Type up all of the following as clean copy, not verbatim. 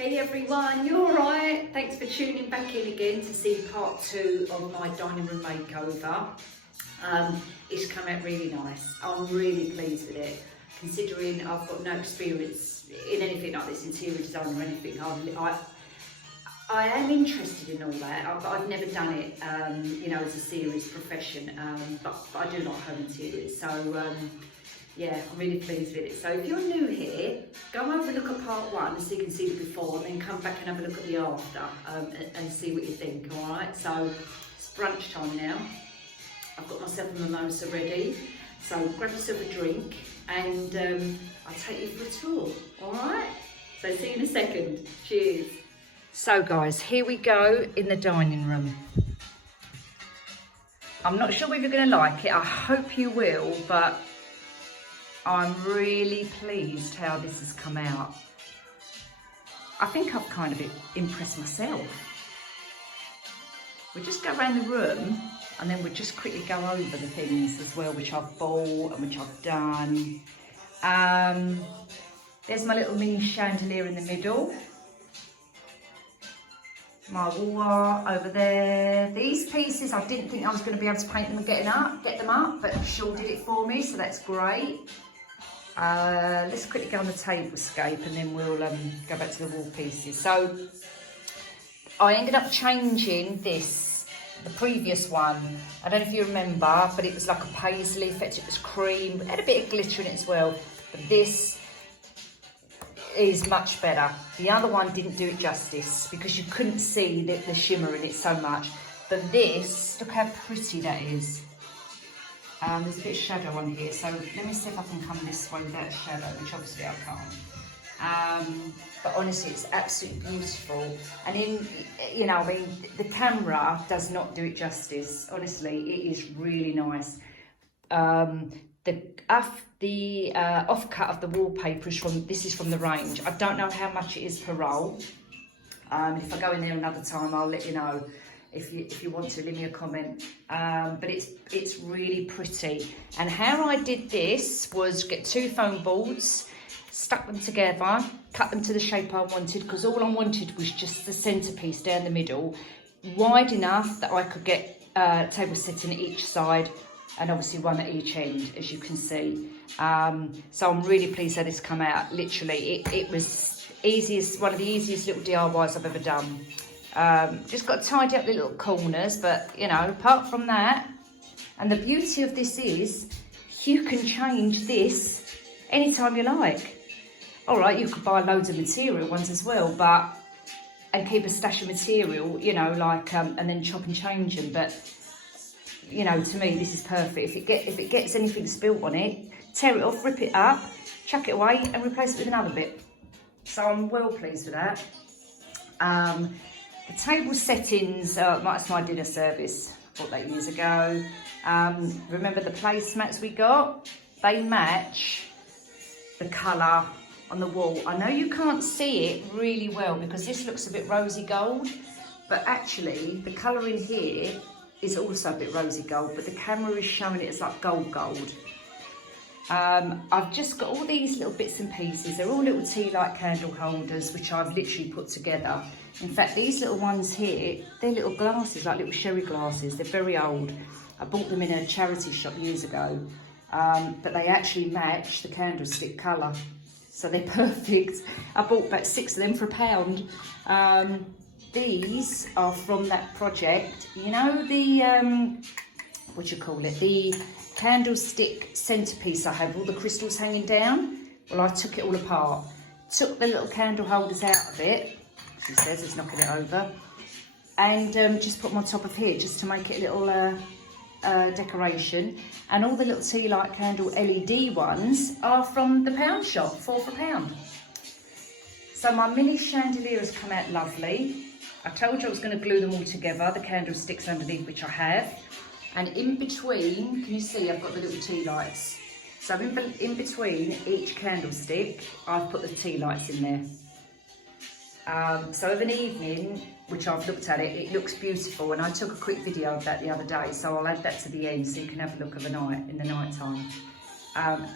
Hey everyone, you alright? Thanks for tuning back in again to see part 2 of my dining room makeover. It's come out really nice. I'm really pleased with it, considering I've got no experience in anything like this, interior design or anything. I am interested in all that, but I've never done it, as a serious profession, but I do like home interiors, so yeah, I'm really pleased with it. So if you're new here, go over and look at part 1 so you can see the before, and then come back and have a look at the after and see what you think, all right? So it's brunch time now. I've got myself a mimosa ready, so grab yourself a drink and I'll take you for a tour, all right? So see you in a second. Cheers. So guys, here we go in the dining room. I'm not sure if you're going to like it. I hope you will, but I'm really pleased how this has come out. I think I've kind of impressed myself. We'll just go around the room and then we'll just quickly go over the things as well, which I've bought and which I've done. There's my little mini chandelier in the middle. My wall art over there. These pieces, I didn't think I was going to be able to paint them and get them up, but Shaw did it for me, so that's great. Let's quickly go on the tablescape and then we'll go back to the wall pieces. So I ended up changing this, the previous one. I don't know if you remember, but it was like a paisley effect. It was cream, it had a bit of glitter in it as well. But this is much better. The other one didn't do it justice because you couldn't see the shimmer in it so much. But this, look how pretty that is. There's a bit of shadow on here, so let me see if I can come this way without shadow, which obviously I can't. But honestly, it's absolutely beautiful. And the camera does not do it justice. Honestly, it is really nice. The offcut of the wallpaper is from The.Range. I don't know how much it is per roll. If I go in there another time, I'll let you know. If you want to, leave me a comment. But it's really pretty. And how I did this was get 2 foam boards, stuck them together, cut them to the shape I wanted, because all I wanted was just the centerpiece down the middle, wide enough that I could get table setting at each side, and obviously one at each end, as you can see. So I'm really pleased how this come out. Literally, it was one of the easiest little DIYs I've ever done. Just got to tidy up the little corners, but apart from that, and the beauty of this is you can change this anytime you like. All right, you could buy loads of material ones as well, and keep a stash of material, and then chop and change them. But to me, this is perfect. If it gets anything spilt on it, tear it off, rip it up, chuck it away, and replace it with another bit. So I'm well pleased with that. The table settings, that's my dinner service. Bought that years ago. Remember the placemats we got? They match the colour on the wall. I know you can't see it really well because this looks a bit rosy gold, but actually the colour in here is also a bit rosy gold, but the camera is showing it as like gold. I've just got all these little bits and pieces. They're all little tea light candle holders, which I've literally put together. In fact, these little ones here, they're little glasses, like little sherry glasses. They're very old. I bought them in a charity shop years ago, but they actually match the candlestick colour. So they're perfect. I bought about 6 of them for £1. These are from that project. The, the candlestick centerpiece I have, all the crystals hanging down. Well, I took it all apart. Took the little candle holders out of it. She says it's knocking it over. And just put them on top of here just to make it a little decoration. And all the little tea light candle LED ones are from the pound shop, 4 for £1. So my mini chandelier has come out lovely. I told you I was going to glue them all together, the candlesticks underneath, which I have. And in between, can you see I've got the little tea lights? So in between each candlestick, I've put the tea lights in there. So of an evening, which I've looked at it, it looks beautiful, and I took a quick video of that the other day, so I'll add that to the end so you can have a look of the night, in the night time.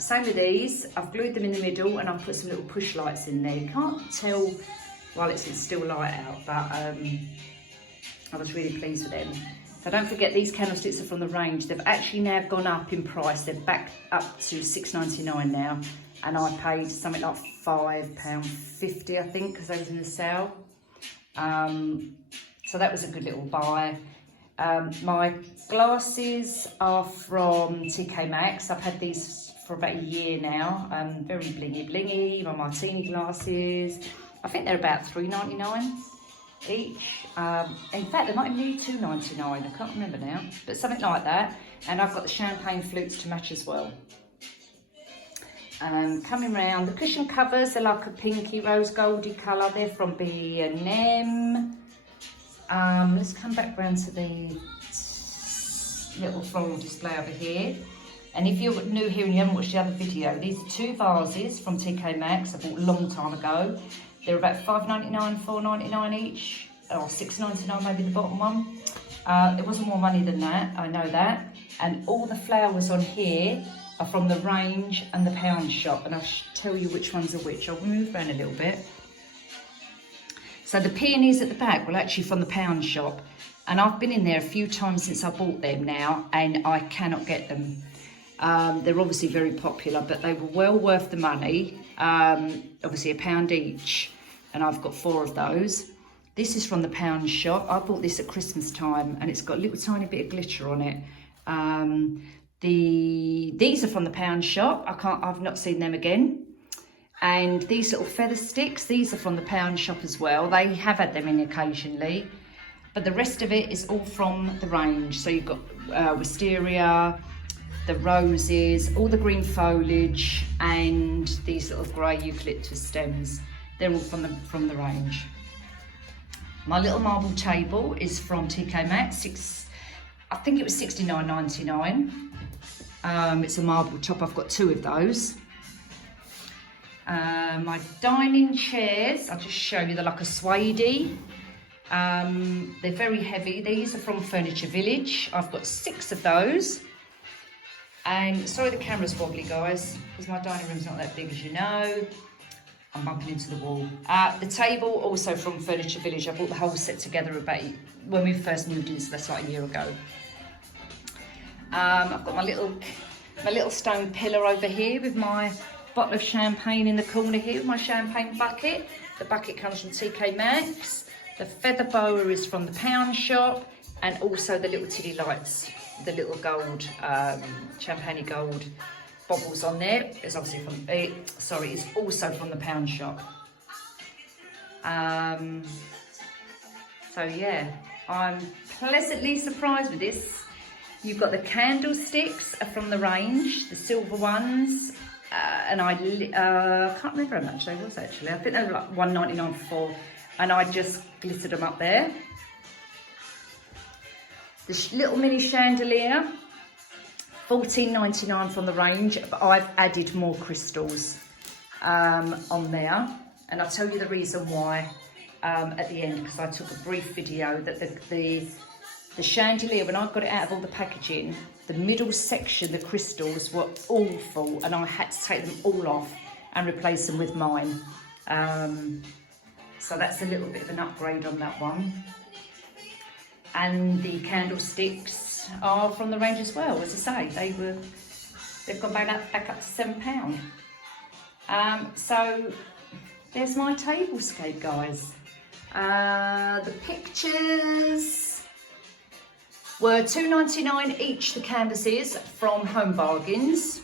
Same with these, I've glued them in the middle and I've put some little push lights in there. You can't tell while it's still light out, but I was really pleased with them. So don't forget, these candlesticks are from The Range. They've actually now gone up in price. They're back up to $6.99 now, and I paid something like £5.50, I think, because they was in the sale. So that was a good little buy. My glasses are from TK Maxx. I've had these for about a year now. Very blingy blingy. My martini glasses. I think they're about $3.99 each. In fact, they might even be $2.99. I can't remember now, but something like that. And I've got the champagne flutes to match as well. Coming round, the cushion covers, they're like a pinky rose goldy colour. They're from B&M. Let's come back round to the little floral display over here. And if you're new here and you haven't watched the other video, these are 2 vases from TK Maxx I bought a long time ago. They're about $5.99, $4.99 each, or $6.99 maybe the bottom one. It wasn't more money than that, I know that. And all the flowers on here are from The Range and the Pound Shop, and I'll tell you which ones are which. I'll move around a little bit. So the peonies at the back were actually from the Pound Shop, and I've been in there a few times since I bought them now, and I cannot get them. They're obviously very popular, but they were well worth the money. Obviously £1 each, and I've got 4 of those. This is from the Pound Shop. I bought this at Christmas time, and it's got a little tiny bit of glitter on it. These are from the Pound Shop. I've not seen them again. And these little feather sticks, these are from the Pound Shop as well. They have had them in occasionally, but the rest of it is all from The Range. So you've got wisteria, the roses, all the green foliage, and these little grey eucalyptus stems. They're all from the Range. My little marble table is from TK Maxx. I think it was $69.99. It's a marble top. I've got 2 of those. My dining chairs, I'll just show you, they're like a suede. They're very heavy. These are from Furniture Village. I've got 6 of those. And sorry the camera's wobbly, guys, because my dining room's not that big, as you know. I'm bumping into the wall. The table, also from Furniture Village. I bought the whole set together about when we first moved in, so that's like a year ago. I've got my little stone pillar over here with my bottle of champagne in the corner here with my champagne bucket. The bucket comes from TK Maxx. The feather boa is from the Pound Shop, and also the little tiddy lights, the little gold, champagne gold bobbles on there. It's obviously from, it's also from the Pound Shop. So yeah, I'm pleasantly surprised with this. You've got the candlesticks are from The Range, the silver ones, and I can't remember how much they was actually. I think they were like $1.99 for 4, and I just glittered them up there. This little mini chandelier, $14.99 from The Range, but I've added more crystals on there, and I'll tell you the reason why at the end, because I took a brief video that the chandelier, when I got it out of all the packaging, the middle section, the crystals were all full, and I had to take them all off and replace them with mine. So that's a little bit of an upgrade on that one. And the candlesticks are from The Range as well. As I say, they've gone back up to £7. So there's my tablescape, guys. The pictures were $2.99 each, the canvases from Home Bargains.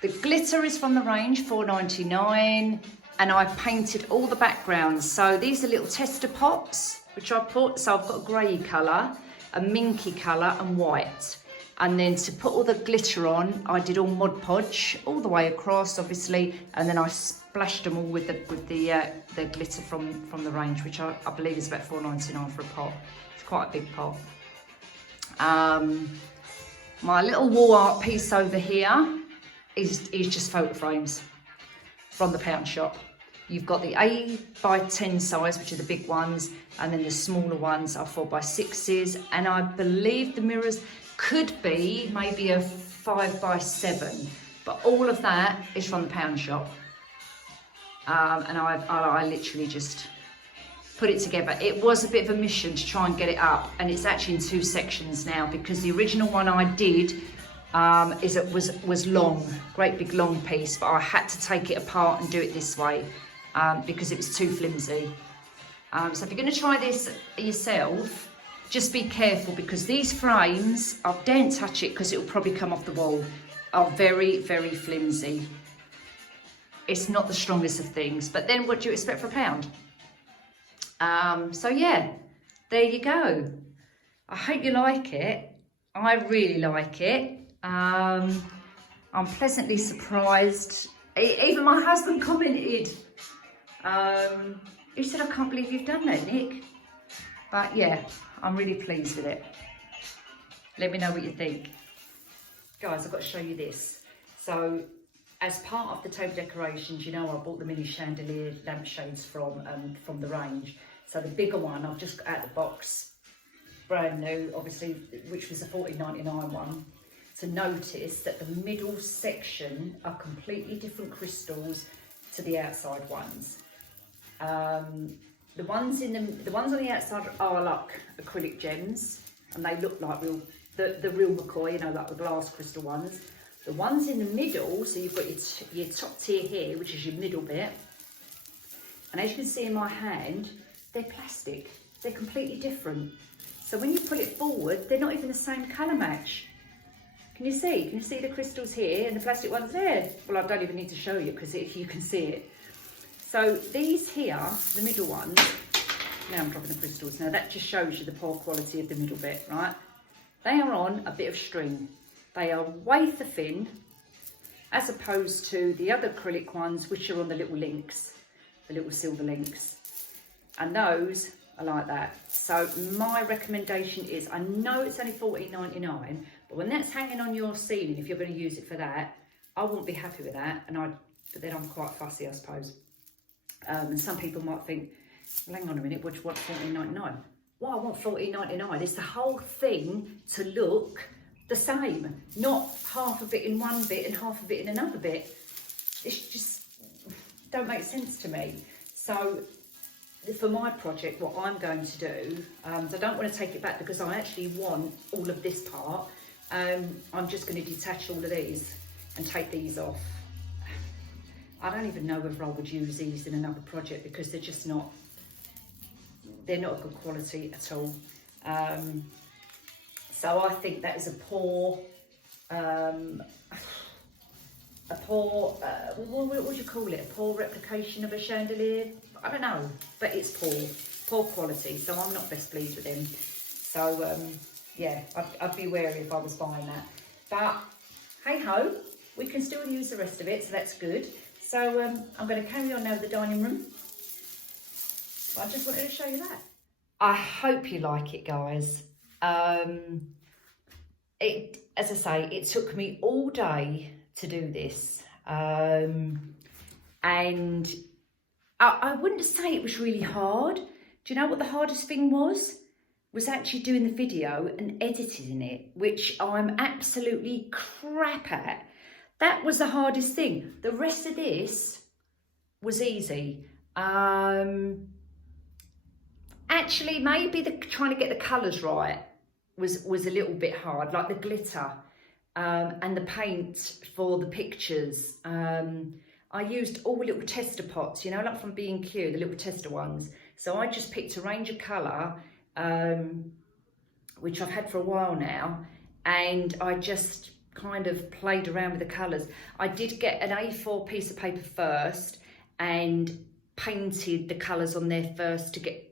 The glitter is from The Range, $4.99, and I painted all the backgrounds. So these are little tester pots, which I put, so I've got a grey colour, a minky colour and white. And then to put all the glitter on, I did all Mod Podge all the way across, obviously, and then I splashed them all with the glitter from The Range, which I believe is about $4.99 for a pot. It's quite a big pot. My little wall art piece over here is just photo frames from the Pound Shop. You've got the 8x10 size, which are the big ones, and then the smaller ones are 4x6s, and I believe the mirrors could be maybe a 5x7, but all of that is from the Pound Shop. And I literally just put it together. It was a bit of a mission to try and get it up, and it's actually in 2 sections now, because the original one I did was long, great big long piece, but I had to take it apart and do it this way because it was too flimsy. So if you're going to try this yourself, just be careful, because these frames, I daren't touch it because it will probably come off the wall, are very, very flimsy. It's not the strongest of things, but then what do you expect for £1? So yeah, there you go. I hope you like it. I really like it. I'm pleasantly surprised. Even my husband commented. He said, I can't believe you've done that, Nick. But yeah, I'm really pleased with it. Let me know what you think. Guys, I've got to show you this. So, as part of the table decorations, you know, I bought the mini chandelier lampshades from The.Range. So the bigger one, I've just got out of the box, brand new, obviously, which was a $14.99 one. To notice that the middle section are completely different crystals to the outside ones. The ones on the outside are like acrylic gems, and they look like the real McCoy, you know, like the glass crystal ones. The ones in the middle, so you've got your top tier here, which is your middle bit, and as you can see in my hand, they're plastic. They're completely different. So when you pull it forward, they're not even the same colour match. Can you see? Can you see the crystals here and the plastic ones there? Well, I don't even need to show you, because you can see it. So these here, the middle ones, now I'm dropping the crystals. Now that just shows you the poor quality of the middle bit, right? They are on a bit of string. They are wafer thin, as opposed to the other acrylic ones, which are on the little links, the little silver links. And those are like that. So my recommendation is, I know it's only $14.99, but when that's hanging on your ceiling, if you're going to use it for that, I wouldn't be happy with that. But then I'm quite fussy, I suppose. And some people might think, well, hang on a minute, what do you want $14.99? Well, I want $14.99. It's the whole thing to look the same, not half of it in one bit and half of it in another bit. It's just don't make sense to me. So for my project, what I'm going to do, I don't want to take it back because I actually want all of this part. I'm just going to detach all of these and take these off. I don't even know whether I would use these in another project because they're just not, they're not a good quality at all. So I think that is a poor, what would you call it? A poor replication of a chandelier? I don't know, but it's poor quality. So I'm not best pleased with them. So yeah, I'd be wary if I was buying that. But hey ho, we can still use the rest of it, so that's good. So I'm going to carry on now with the dining room. But I just wanted to show you that. I hope you like it, guys. As I say, it took me all day to do this. And I wouldn't say it was really hard. Do you know what the hardest thing was? Was actually doing the video and editing it, which I'm absolutely crap at. That was the hardest thing. The rest of this was easy. Actually, maybe trying to get the colours right was a little bit hard, like the glitter and the paint for the pictures. I used all little tester pots, you know, like from B&Q, the little tester ones. So I just picked a range of colour, which I've had for a while now, and I just kind of played around with the colours. I did get an A4 piece of paper first and painted the colours on there first to get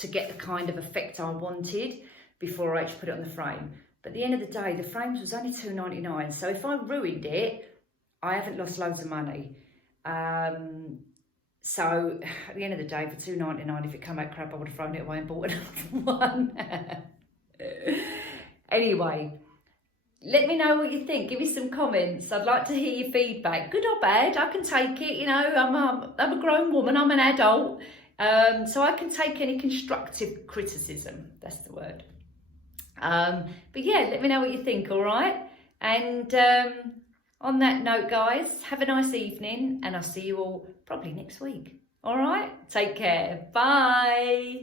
the kind of effect I wanted before I actually put it on the frame. But at the end of the day, the frames was only $2.99. So if I ruined it, I haven't lost loads of money. So at the end of the day, for $2.99, if it came out crap, I would have thrown it away and bought another one. Anyway, let me know what you think. Give me some comments. I'd like to hear your feedback, good or bad. I can take it. You know, I'm a grown woman. I'm an adult, so I can take any constructive criticism. That's the word. But yeah, let me know what you think. All right. And on that note, guys, have a nice evening, and I'll see you all probably next week. All right, take care. Bye.